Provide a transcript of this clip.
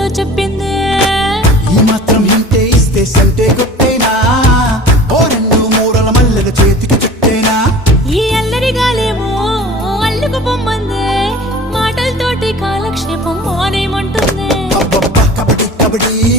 చెవిలో చెప్పిందే. ఈ మాత్రం హింటే ఇస్తే సంటే కొట్టేనా, ఓ రెండు మూరల మల్లెల చేతికి చుట్టేనా. ఈ అల్లరి గాలేమో అల్లుకు పొమ్మందే, మాటలతోటి కాలక్షేపం మానేమంటుందే. అబ్బబ్బా కబడ్డీ కబడ్డీ